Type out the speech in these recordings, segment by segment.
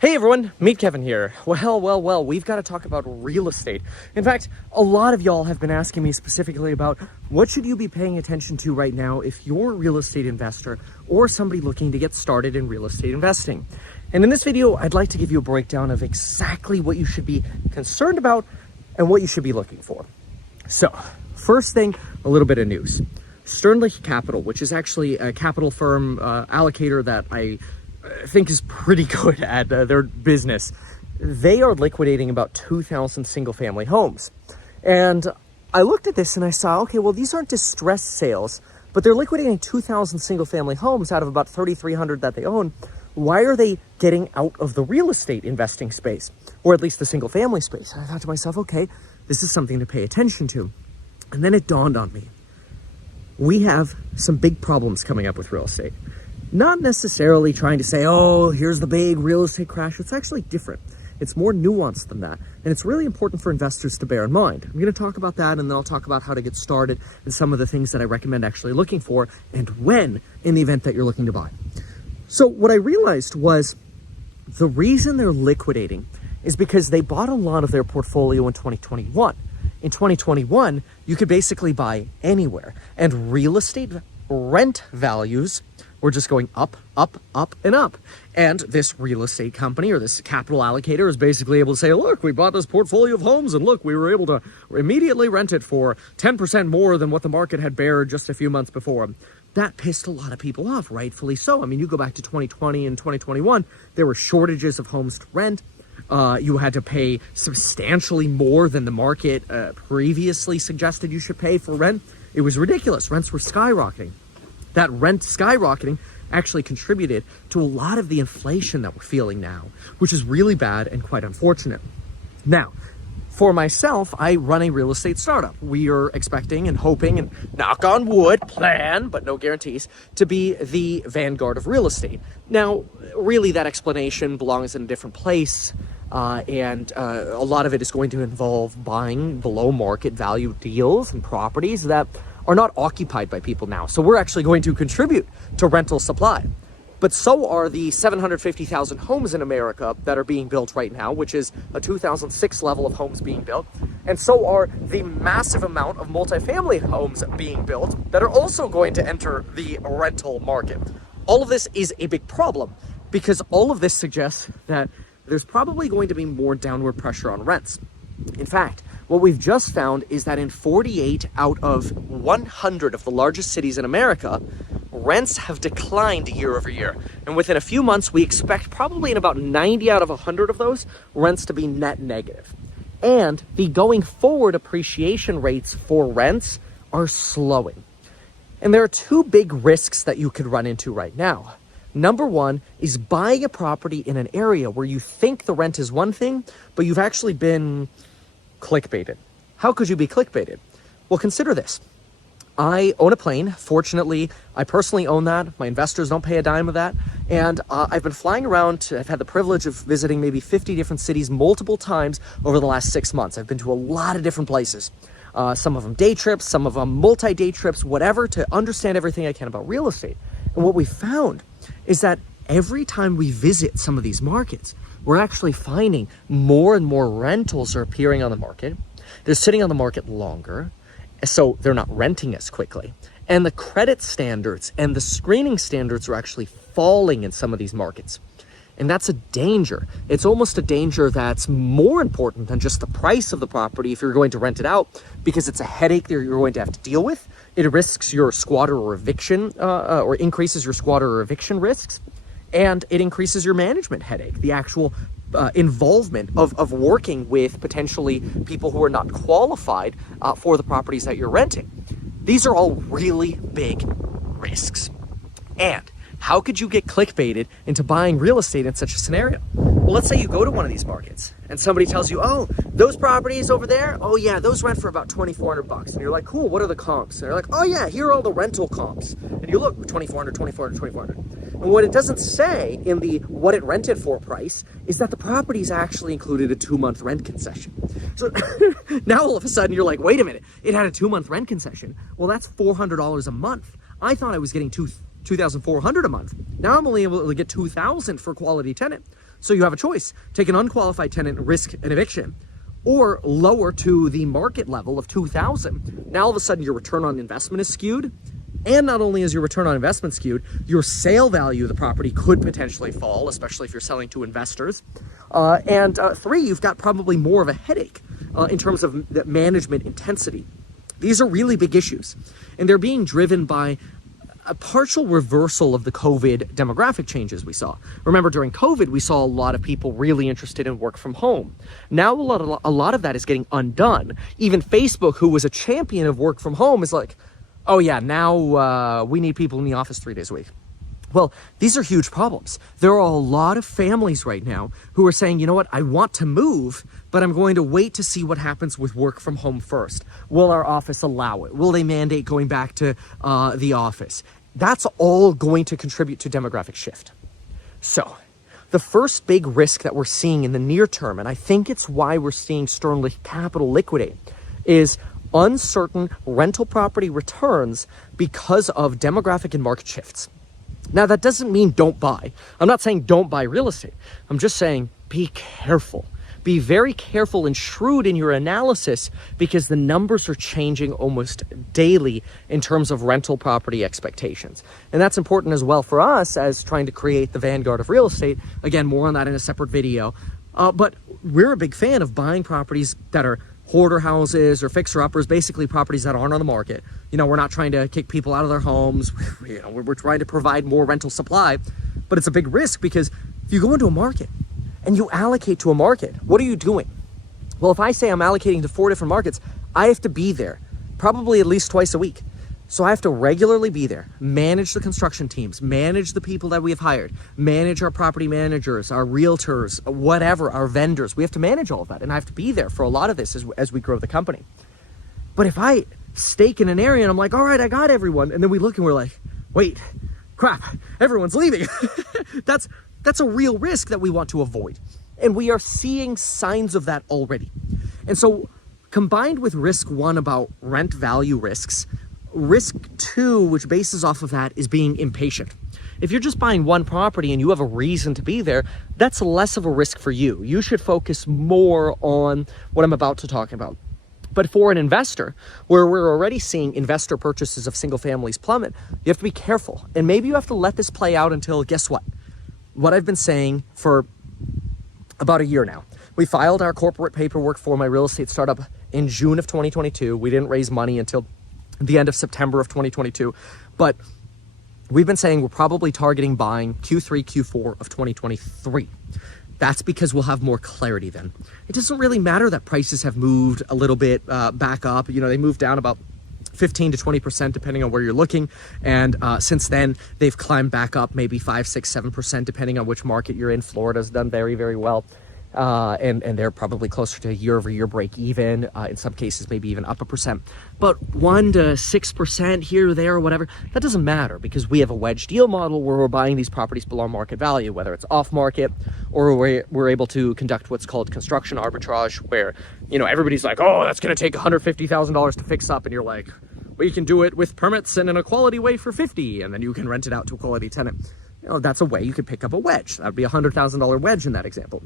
Hey everyone, Meet Kevin here. Well, we've got to talk about real estate. In fact, a lot of y'all have been asking me specifically about what should you be paying attention to right now if you're a real estate investor or somebody looking to get started in real estate investing. And in this video, I'd like to give you a breakdown of exactly what you should be concerned about and what you should be looking for. So, first thing, a little bit of news. Sternlich Capital, which is actually a capital firm allocator that I think is pretty good at their business. They are liquidating about 2,000 single-family homes. And I looked at this and I saw, okay, well, these aren't distressed sales, but they're liquidating 2,000 single-family homes out of about 3,300 that they own. Why are they getting out of the real estate investing space, or at least the single-family space? And I thought to myself, okay, this is something to pay attention to. And then it dawned on me. We have some big problems coming up with real estate. Not necessarily trying to say, oh, here's the big real estate crash. It's actually different. It's more nuanced than that. And it's really important for investors to bear in mind. I'm going to talk about that, and then I'll talk about how to get started and some of the things that I recommend actually looking for and when in the event that you're looking to buy. So what I realized was the reason they're liquidating is because they bought a lot of their portfolio in 2021. In 2021, you could basically buy anywhere, and real estate rent values we're just going up, and up. And this real estate company or this capital allocator is basically able to say, look, we bought this portfolio of homes and look, we were able to immediately rent it for 10% more than what the market had bared just a few months before. That pissed a lot of people off, rightfully so. I mean, you go back to 2020 and 2021, there were shortages of homes to rent. You had to pay substantially more than the market previously suggested you should pay for rent. It was ridiculous. Rents were skyrocketing. That rent skyrocketing actually contributed to a lot of the inflation that we're feeling now, which is really bad and quite unfortunate. Now, for myself, I run a real estate startup. We are expecting and hoping and knock on wood, plan, but no guarantees, to be the vanguard of real estate. Now, really that explanation belongs in a different place. And a lot of it is going to involve buying below market value deals and properties that are not occupied by people now. So we're actually going to contribute to rental supply. But so are the 750,000 homes in America that are being built right now, which is a 2006 level of homes being built. And so are the massive amount of multifamily homes being built that are also going to enter the rental market. All of this is a big problem because all of this suggests that there's probably going to be more downward pressure on rents. In fact, what we've just found is that in 48 out of 100 of the largest cities in America, rents have declined year over year. And within a few months, we expect probably in about 90 out of 100 of those, rents to be net negative. And the going forward appreciation rates for rents are slowing. And there are two big risks that you could run into right now. Number one is buying a property in an area where you think the rent is one thing, but you've actually been clickbaited. How could you be clickbaited? Well, consider this. I own a plane. Fortunately, I personally own that. My investors don't pay a dime of that. And I've been flying around. I've had the privilege of visiting maybe 50 different cities multiple times over the last 6 months. I've been to a lot of different places. Some of them day trips, some of them multi-day trips, whatever, to understand everything I can about real estate. And what we found is that every time we visit some of these markets, we're actually finding more and more rentals are appearing on the market. They're sitting on the market longer, so they're not renting as quickly. And the credit standards and the screening standards are actually falling in some of these markets. And that's a danger. It's almost a danger that's more important than just the price of the property if you're going to rent it out, because it's a headache that you're going to have to deal with. It risks your squatter or eviction, or increases your squatter or eviction risks. And it increases your management headache, the actual involvement of working with potentially people who are not qualified for the properties that you're renting. These are all really big risks. And how could you get clickbaited into buying real estate in such a scenario? Well, let's say you go to one of these markets and somebody tells you, oh, those properties over there, oh yeah, those rent for about $2,400. And you're like, cool, what are the comps? And they're like, oh yeah, here are all the rental comps. And you look, $2,400, $2,400, $2,400. And what it doesn't say in the what it rented for price is that the properties actually included a 2-month rent concession. So now all of a sudden you're like, wait a minute, it had a 2-month rent concession. Well, that's $400 a month. I thought I was getting $2,400 a month. Now I'm only able to get $2,000 for quality tenant. So you have a choice. Take an unqualified tenant and risk an eviction, or lower to the market level of 2,000. Now all of a sudden your return on investment is skewed. And not only is your return on investment skewed, your sale value of the property could potentially fall, especially if you're selling to investors. And three, you've got probably more of a headache in terms of the management intensity. These are really big issues, and they're being driven by a partial reversal of the COVID demographic changes we saw. Remember, during COVID, we saw a lot of people really interested in work from home. Now, a lot of that is getting undone. Even Facebook, who was a champion of work from home, is like, oh yeah, now we need people in the office 3 days a week. Well, these are huge problems. There are a lot of families right now who are saying, you know what, I want to move, but I'm going to wait to see what happens with work from home first. Will our office allow it? Will they mandate going back to the office? That's all going to contribute to demographic shift. So the first big risk that we're seeing in the near term, and I think it's why we're seeing Sternlich Capital liquidate, is uncertain rental property returns because of demographic and market shifts. Now, that doesn't mean don't buy. I'm not saying don't buy real estate. I'm just saying be careful. Be very careful and shrewd in your analysis, because the numbers are changing almost daily in terms of rental property expectations. And that's important as well for us as trying to create the vanguard of real estate. Again, more on that in a separate video. But we're a big fan of buying properties that are hoarder houses or fixer-uppers, basically properties that aren't on the market. You know, we're not trying to kick people out of their homes. You know, we're trying to provide more rental supply, but it's a big risk, because if you go into a market and you allocate to a market, what are you doing? Well, if I say I'm allocating to 4 different markets, I have to be there probably at least twice a week. So I have to regularly be there, manage the construction teams, manage the people that we have hired, manage our property managers, our realtors, whatever, our vendors. We have to manage all of that, and I have to be there for a lot of this as we grow the company. But if I stake in an area and I'm like, all right, I got everyone, and then we look and we're like, wait, crap, everyone's leaving. That's a real risk that we want to avoid. And we are seeing signs of that already. And so combined with risk one about rent value risks, risk two, which bases off of that, is being impatient. If you're just buying one property and you have a reason to be there, that's less of a risk for you. You should focus more on what I'm about to talk about. But for an investor, where we're already seeing investor purchases of single families plummet, you have to be careful. And maybe you have to let this play out until, guess what? What I've been saying for about a year now. We filed our corporate paperwork for my real estate startup in June of 2022. We didn't raise money until the end of September of 2022, but we've been saying we're probably targeting buying Q3, Q4 of 2023. That's because we'll have more clarity then. It doesn't really matter that prices have moved a little bit back up. You know, they moved down about 15 to 20% depending on where you're looking. And since then, they've climbed back up maybe 5, 6, 7% depending on which market you're in. Florida's done very, very well. And they're probably closer to a year-over-year break even, in some cases maybe even up 1%. But 1 to 6% here or there or whatever, that doesn't matter, because we have a wedge deal model where we're buying these properties below market value, whether it's off market or we're able to conduct what's called construction arbitrage, where, you know, everybody's like, oh, that's going to take $150,000 to fix up, and you're like, well, you can do it with permits and in a quality way for $50,000, and then you can rent it out to a quality tenant. You know, that's a way you could pick up a wedge. That would be a $100,000 wedge in that example.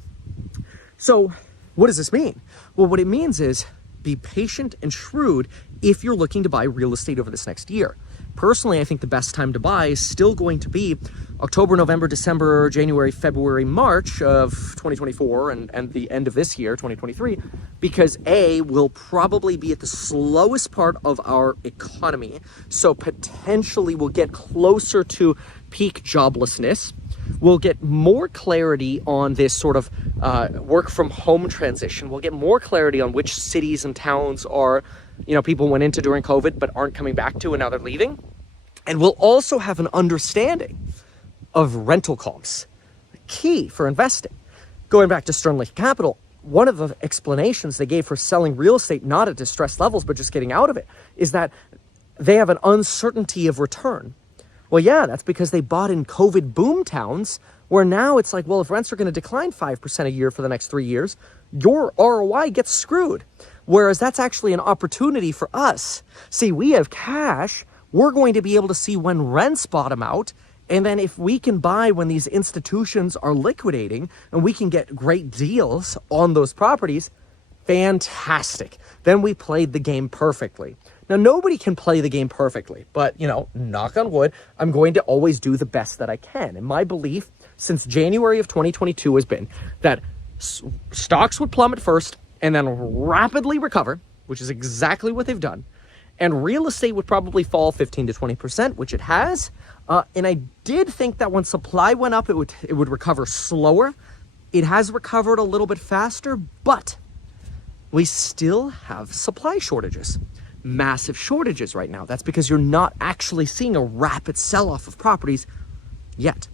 So what does this mean? Well, what it means is be patient and shrewd if you're looking to buy real estate over this next year. Personally, I think the best time to buy is still going to be October, November, December, January, February, March of 2024 and the end of this year, 2023, because A, we'll probably be at the slowest part of our economy. So potentially we'll get closer to peak joblessness. We'll get more clarity on this sort of work from home transition. We'll get more clarity on which cities and towns are, you know, people went into during COVID but aren't coming back to, and now they're leaving. And we'll also have an understanding of rental comps, key for investing. Going back to Sternlich Capital, one of the explanations they gave for selling real estate, not at distressed levels, but just getting out of it, is that they have an uncertainty of return. Well, yeah, that's because they bought in COVID boom towns, where now it's like, well, if rents are going to decline 5% a year for the next 3 years, your ROI gets screwed. Whereas that's actually an opportunity for us. See, we have cash. We're going to be able to see when rents bottom out And then if we can buy when these institutions are liquidating and we can get great deals on those properties, fantastic. Then we played the game perfectly. Now, nobody can play the game perfectly, but, you know, knock on wood, I'm going to always do the best that I can. And my belief since January of 2022 has been that stocks would plummet first and then rapidly recover, which is exactly what they've done. And real estate would probably fall 15 to 20%, which it has. And I did think that when supply went up, it would recover slower. It has recovered a little bit faster, but we still have supply shortages. Massive shortages right now. That's because you're not actually seeing a rapid sell-off of properties yet.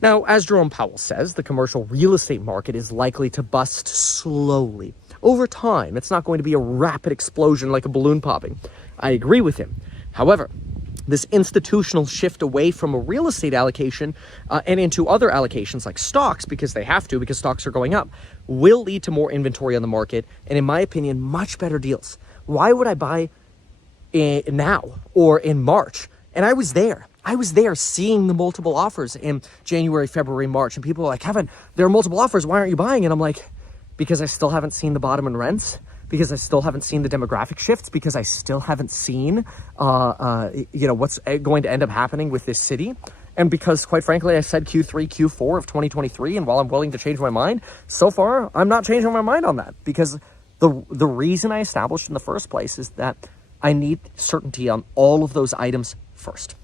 Now, as Jerome Powell says, the commercial real estate market is likely to bust slowly. Over time, it's not going to be a rapid explosion like a balloon popping. I agree with him. However, this institutional shift away from a real estate allocation and into other allocations like stocks, because they have to, because stocks are going up, will lead to more inventory on the market and, in my opinion, much better deals. Why would I buy now or in March? And I was there. I was there seeing the multiple offers in January, February, March. And people are like, Kevin, there are multiple offers. Why aren't you buying? And I'm like, because I still haven't seen the bottom in rents, because I still haven't seen the demographic shifts, because I still haven't seen, what's going to end up happening with this city. And because, quite frankly, I said Q3, Q4 of 2023. And while I'm willing to change my mind, so far, I'm not changing my mind on that, because the reason I established in the first place is that I need certainty on all of those items first.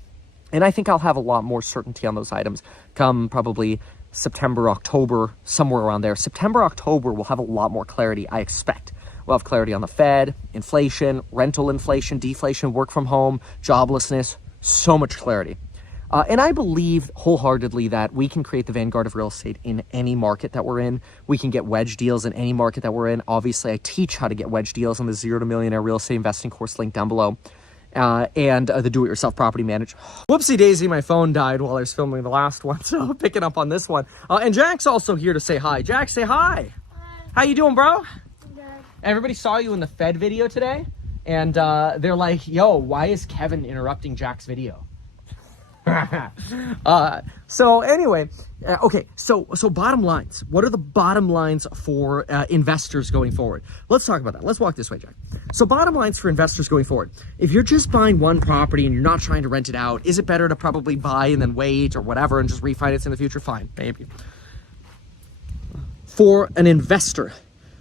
And I think I'll have a lot more certainty on those items come probably September, October, somewhere around there. September, October, we'll have a lot more clarity, I expect. We'll have clarity on the Fed, inflation, rental inflation, deflation, work from home, joblessness, so much clarity. And I believe wholeheartedly that we can create the vanguard of real estate in any market that we're in. We can get wedge deals in any market that we're in. Obviously, I teach how to get wedge deals on the 0 to Millionaire Real Estate Investing course link down below. And the do-it-yourself property manager. Whoopsie daisy, my phone died while I was filming the last one, so picking up on this one. And Jack's also here to say hi. Jack, say hi. Hi. How you doing, bro? Good. Everybody saw you in the Fed video today, and they're like, yo, why is Kevin interrupting Jack's video? So anyway, okay, so bottom lines. What are the bottom lines for investors going forward? Let's talk about that. Let's walk this way, Jack. So bottom lines for investors going forward. If you're just buying one property and you're not trying to rent it out, is it better to probably buy and then wait or whatever and just refinance in the future? Fine, maybe. For an investor,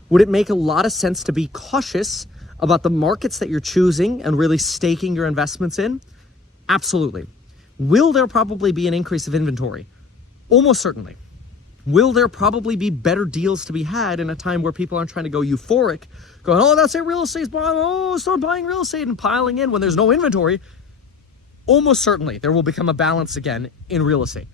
would it make a lot of sense to be cautious about the markets that you're choosing and really staking your investments in? Absolutely. Will there probably be an increase of inventory? Almost certainly. Will there probably be better deals to be had in a time where people aren't trying to go euphoric, going, oh, that's it, real estate's buying, oh, start buying real estate and piling in when there's no inventory? Almost certainly there will become a balance again in real estate.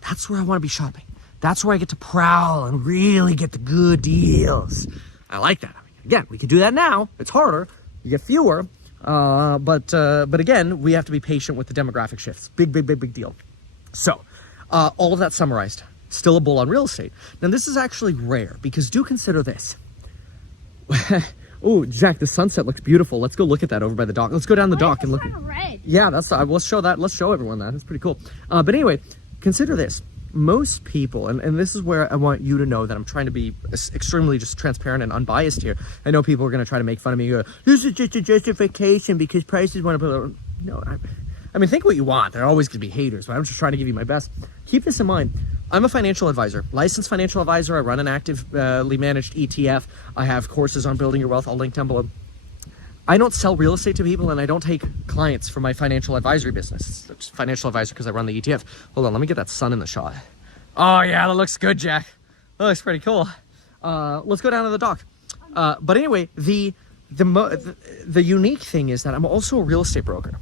That's where I want to be shopping. That's where I get to prowl and really get the good deals. I like that. Again, we can do that now. It's harder. You get fewer. But again, we have to be patient with the demographic shifts. Big deal. So, all of that summarized, still a bull on real estate. Now, this is actually rare because do consider this. Oh, Jack, the sunset looks beautiful. Let's go look at that over by the dock. Let's go down the dock and look. Red? Yeah, let's show that. Let's show everyone that. It's pretty cool. But anyway, consider this. Most people, and this is where I want you to know that I'm trying to be extremely just transparent and unbiased here. I know people are going to try to make fun of me and go, this is just a justification because prices want to put... No, I mean, think what you want. There are always going to be haters, but I'm just trying to give you my best. Keep this in mind. I'm a financial advisor, licensed financial advisor. I run an actively managed ETF. I have courses on building your wealth. I'll link down below. I don't sell real estate to people, and I don't take clients for my financial advisory business. It's financial advisor because I run the ETF. Hold on, let me get that sun in the shot. Oh yeah, that looks good, Jack. That looks pretty cool. Let's go down to the dock. But anyway, the unique thing is that I'm also a real estate broker,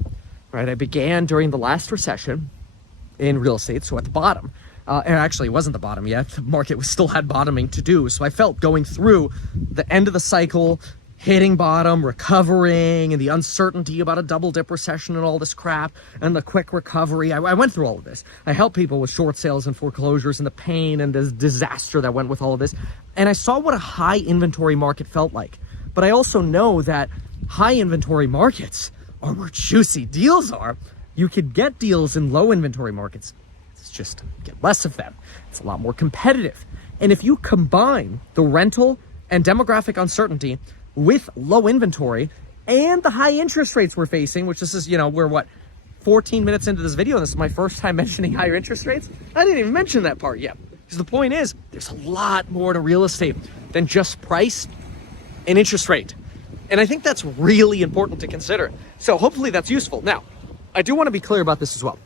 right? I began during the last recession in real estate, so at the bottom. And actually, it wasn't the bottom yet. The market still had bottoming to do. So I felt going through the end of the cycle, hitting bottom, recovering, and the uncertainty about a double dip recession and all this crap, and the quick recovery. I went through all of this. I helped people with short sales and foreclosures and the pain and the disaster that went with all of this. And I saw what a high inventory market felt like. But I also know that high inventory markets are where juicy deals are. You could get deals in low inventory markets. It's just get less of them. It's a lot more competitive. And if you combine the rental and demographic uncertainty with low inventory and the high interest rates we're facing, which this is, you know, we're what, 14 minutes into this video, and this is my first time mentioning higher interest rates. I didn't even mention that part yet. Because the point is, there's a lot more to real estate than just price and interest rate. And I think that's really important to consider. So hopefully that's useful. Now, I do want to be clear about this as well.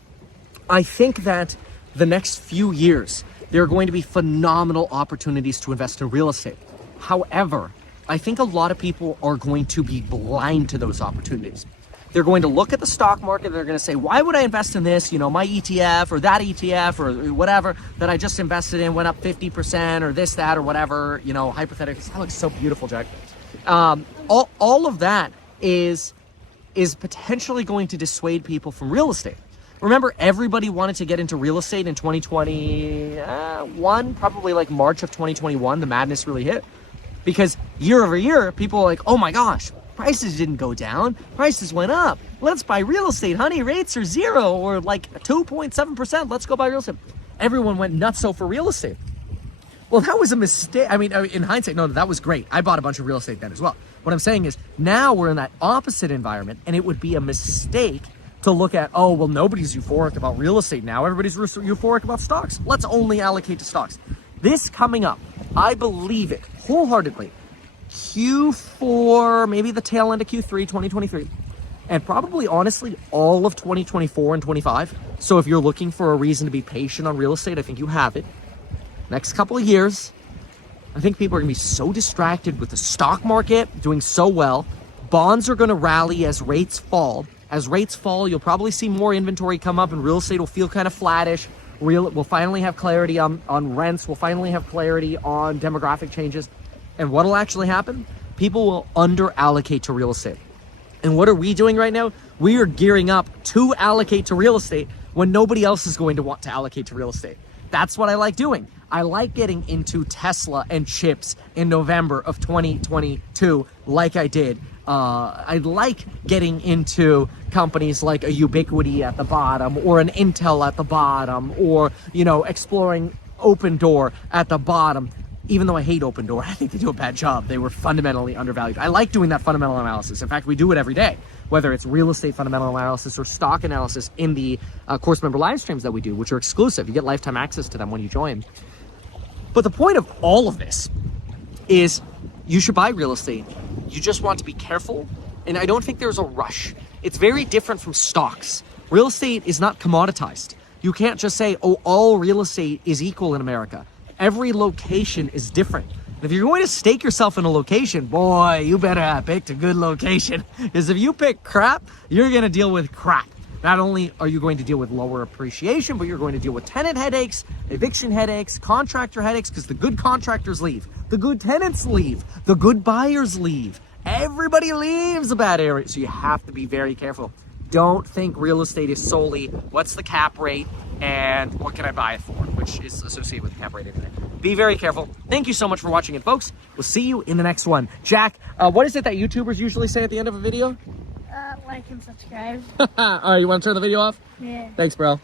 I think that the next few years, there are going to be phenomenal opportunities to invest in real estate. However, I think a lot of people are going to be blind to those opportunities. They're going to look at the stock market. They're going to say, why would I invest in this? You know, my ETF or that ETF or whatever that I just invested in went up 50% or this, that, or whatever, you know, hypothetically. That looks so beautiful, Jack. All of that is potentially going to dissuade people from real estate. Remember, everybody wanted to get into real estate in 2021, probably like March of 2021, the madness really hit. Because year over year, people are like, oh my gosh, prices didn't go down, prices went up. Let's buy real estate, honey, rates are 0 or like 2.7%, let's go buy real estate. Everyone went nutso for real estate. Well, that was a mistake. I mean, in hindsight, no, that was great. I bought a bunch of real estate then as well. What I'm saying is now we're in that opposite environment, and it would be a mistake to look at, oh, well, nobody's euphoric about real estate now. Everybody's euphoric about stocks. Let's only allocate to stocks. This coming up, I believe it wholeheartedly. Q4, maybe the tail end of Q3, 2023, and probably, honestly, all of 2024 and 25. So if you're looking for a reason to be patient on real estate, I think you have it. Next couple of years, I think people are going to be so distracted with the stock market doing so well. Bonds are going to rally as rates fall. As rates fall, you'll probably see more inventory come up, and real estate will feel kind of flattish. We'll finally have clarity on rents. We'll finally have clarity on demographic changes. And what will actually happen? People will under-allocate to real estate. And what are we doing right now? We are gearing up to allocate to real estate when nobody else is going to want to allocate to real estate. That's what I like doing. I like getting into Tesla and chips in November of 2022 like I did. I like getting into companies like a Ubiquity at the bottom or an Intel at the bottom, or, you know, exploring Open Door at the bottom. Even though I hate Open Door, I think they do a bad job. They were fundamentally undervalued. I like doing that fundamental analysis. In fact, we do it every day, whether it's real estate fundamental analysis or stock analysis in the course member live streams that we do, which are exclusive. You get lifetime access to them when you join. But the point of all of this is you should buy real estate. You just want to be careful. And I don't think there's a rush. It's very different from stocks. Real estate is not commoditized. You can't just say, oh, all real estate is equal in America. Every location is different. And if you're going to stake yourself in a location, boy, you better have picked a good location. Because if you pick crap, you're going to deal with crap. Not only are you going to deal with lower appreciation, but you're going to deal with tenant headaches, eviction headaches, contractor headaches, because the good contractors leave. The good tenants leave. The good buyers leave. Everybody leaves a bad area. So you have to be very careful. Don't think real estate is solely what's the cap rate and what can I buy it for, which is associated with the cap rate anyway. Be very careful. Thank you so much for watching it, folks. We'll see you in the next one. Jack, what is it that YouTubers usually say at the end of a video? Like and subscribe. All right, you want to turn the video off? Yeah. Thanks, bro.